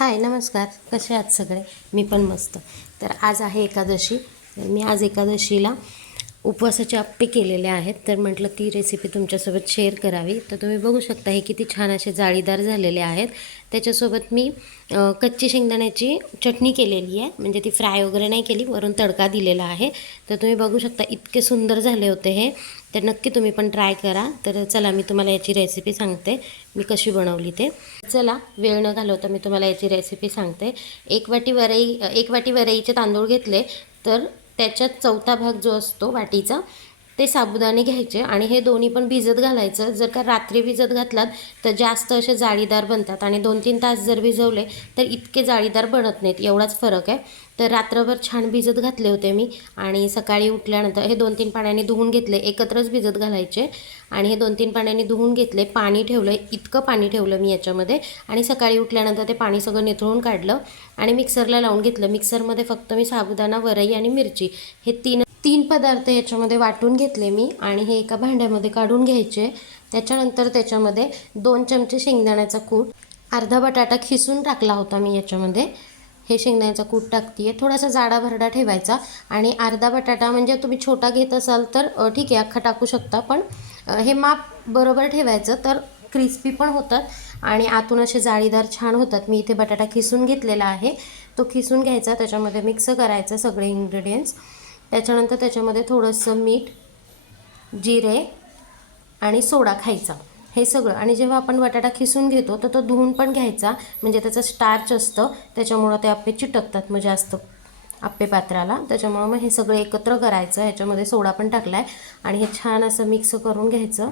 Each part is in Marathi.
हाय नमस्कार. कसे आहात सगळे? मी पण मस्त. तर आज आहे एकादशी. तर मी आज एकादशीला उपवासाचे आप्पे केलेले आहेत. तर म्हटलं ती रेसिपी तुमच्यासोबत शेअर करावी. तर तुम्ही बघू शकता हे किती छान असे जाळीदार झालेले आहेत. त्याच्यासोबत मी कच्ची शेंगदाण्याची चटणी केलेली आहे. म्हणजे ती फ्राय वगैरे नाही केली वरून तडका दिलेला आहे. तर तुम्ही बघू शकता इतके सुंदर झाले होते हे. तर नक्की तुम्ही पण ट्राय करा. तर चला मी तुम्हाला याची रेसिपी सांगते. मी कशी बनवली ते. चला वेळ न घालवता मी तुम्हाला याची रेसिपी सांगते. एक वाटी वरई एक वाटी वरईचे तांदूळ घेतले. तर त्याच्यात चौथा भाग जो असतो वाटीचा ते साबुदाणे घ्यायचे आणि हे दोन्ही पण भिजत घालायचं. जर का रात्री भिजत घातलात तर जास्त असे जाळीदार बनतात आणि दोन तीन तास जर भिजवले तर इतके जाळीदार बनत नाहीत. एवढाच फरक आहे. तर रात्रभर छान भिजत घातले होते मी आणि सकाळी उठल्यानंतर हे दोन तीन पाण्याने धुवून घेतले एकत्रच भिजत घालायचे आणि हे दोन तीन पाण्याने धुवून घेतले पाणी ठेवलं इतकं पाणी ठेवलं मी याच्यामध्ये आणि सकाळी उठल्यानंतर ते पाणी सगळं निथळून काढलं आणि मिक्सरला लावून घेतलं. मिक्सरमध्ये फक्त मी साबुदाणा वरई आणि मिरची हे तीन तीन पदार्थ याच्यामध्ये वाटून घेतले मी आणि हे एका भांड्यामध्ये काढून घ्यायचे. त्याच्यानंतर त्याच्यामध्ये दोन चमचे शेंगदाण्याचा कूट अर्धा बटाटा खिसून टाकला होता मी याच्यामध्ये. हे शेंगदाण्याचा कूट टाकते थोडासा जाडा भरडा ठेवायचा आणि अर्धा बटाटा म्हणजे तुम्ही छोटा घेत असाल तर ठीक आहे अख्खा टाकू शकता. पण हे माप बरोबर ठेवायचं तर क्रिस्पी पण होतात आणि आतून असे जाळीदार छान होतात. मी इथे बटाटा खिसून घेतलेला आहे. तो खिसून घ्यायचा. त्याच्यामध्ये मिक्स करायचं सगळे इन्ग्रेडियंट्स त्याच्यानंतर त्याच्यामध्ये थोडंसं मीठ जिरे आणि सोडा खायचा. हे सगळं. आणि जेव्हा आपण बटाटा खिसून घेतो तर तो धुवून पण घ्यायचा. म्हणजे त्याचं स्टार्च असतं. त्याच्यामुळं ते आप्पे चिटकतात. मग जास्त आप्पे पात्राला. त्याच्यामुळं मग हे सगळं एकत्र करायचं. ह्याच्यामध्ये सोडा पण टाकला आहे आणि हे छान असं मिक्स करून घ्यायचं.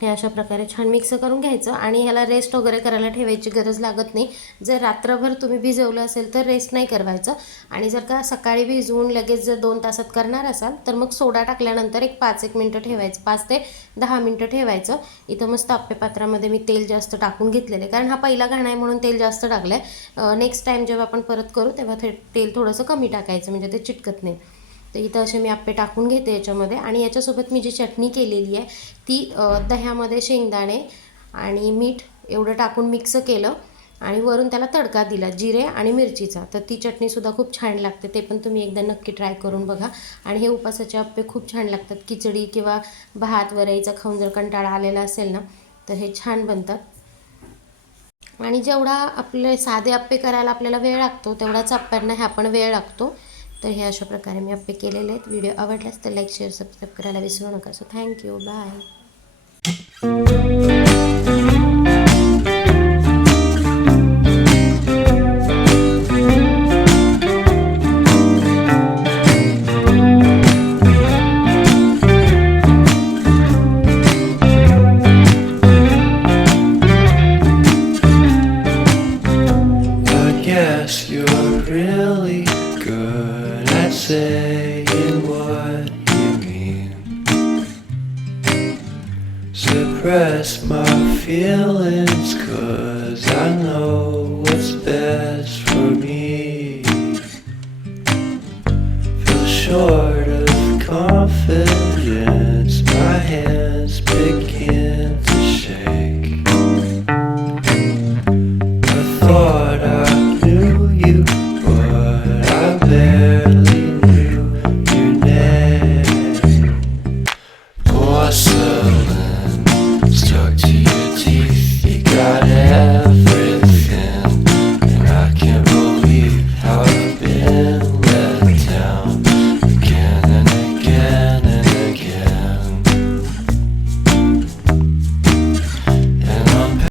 हे अशा प्रकारे छान मिक्स करून घ्यायचं आणि ह्याला रेस्ट वगैरे करायला ठेवायची गरज लागत नाही. जर रात्रभर तुम्ही भिजवलं असेल तर रेस्ट नाही करवायचं. आणि जर का सकाळी भिजवून लगेच जर दोन तासात करणार असाल तर मग सोडा टाकल्यानंतर एक पाच एक मिनटं ठेवायचं. पाच ते दहा मिनटं ठेवायचं. इथं मस्त आप्पे पात्रामध्ये मी तेल जास्त टाकून घेतलेलं आहे. कारण हा पहिला घाणा आहे म्हणून तेल जास्त टाकलं आहे नेक्स्ट टाईम जेव्हा आपण परत करू तेव्हा ते तेल थोडंसं कमी टाकायचं. म्हणजे ते चिटकत नाही. तर इथं असे मी आप्पे टाकून घेते याच्यामध्ये. आणि याच्यासोबत मी जी चटणी केलेली आहे ती दह्यामध्ये शेंगदाणे आणि मीठ एवढं टाकून मिक्स केलं आणि वरून त्याला तडका दिला जिरे आणि मिरचीचा. तर ती चटणीसुद्धा खूप छान लागते ते पण तुम्ही एकदा नक्की ट्राय करून बघा. आणि हे उपासाचे आप्पे खूप छान लागतात. खिचडी किंवा भात वरईचा खाऊन जर कंटाळा आलेला असेल ना तर हे छान बनतात. आणि जेवढा आपले साधे आप्पे करायला आपल्याला वेळ लागतो तेवढाच अप्प्यांना ह्या पण वेळ लागतो. तर हे अशा प्रकारे मी अप्पे केलेले आहेत. व्हिडिओ आवडल्यास तर लाईक शेअर सबस्क्राईब करायला विसरू नका. So thank you bye Yes, you're really saying what you mean. Suppress my feelings, cause I know what's best for me. Feel short of confidence, my hand.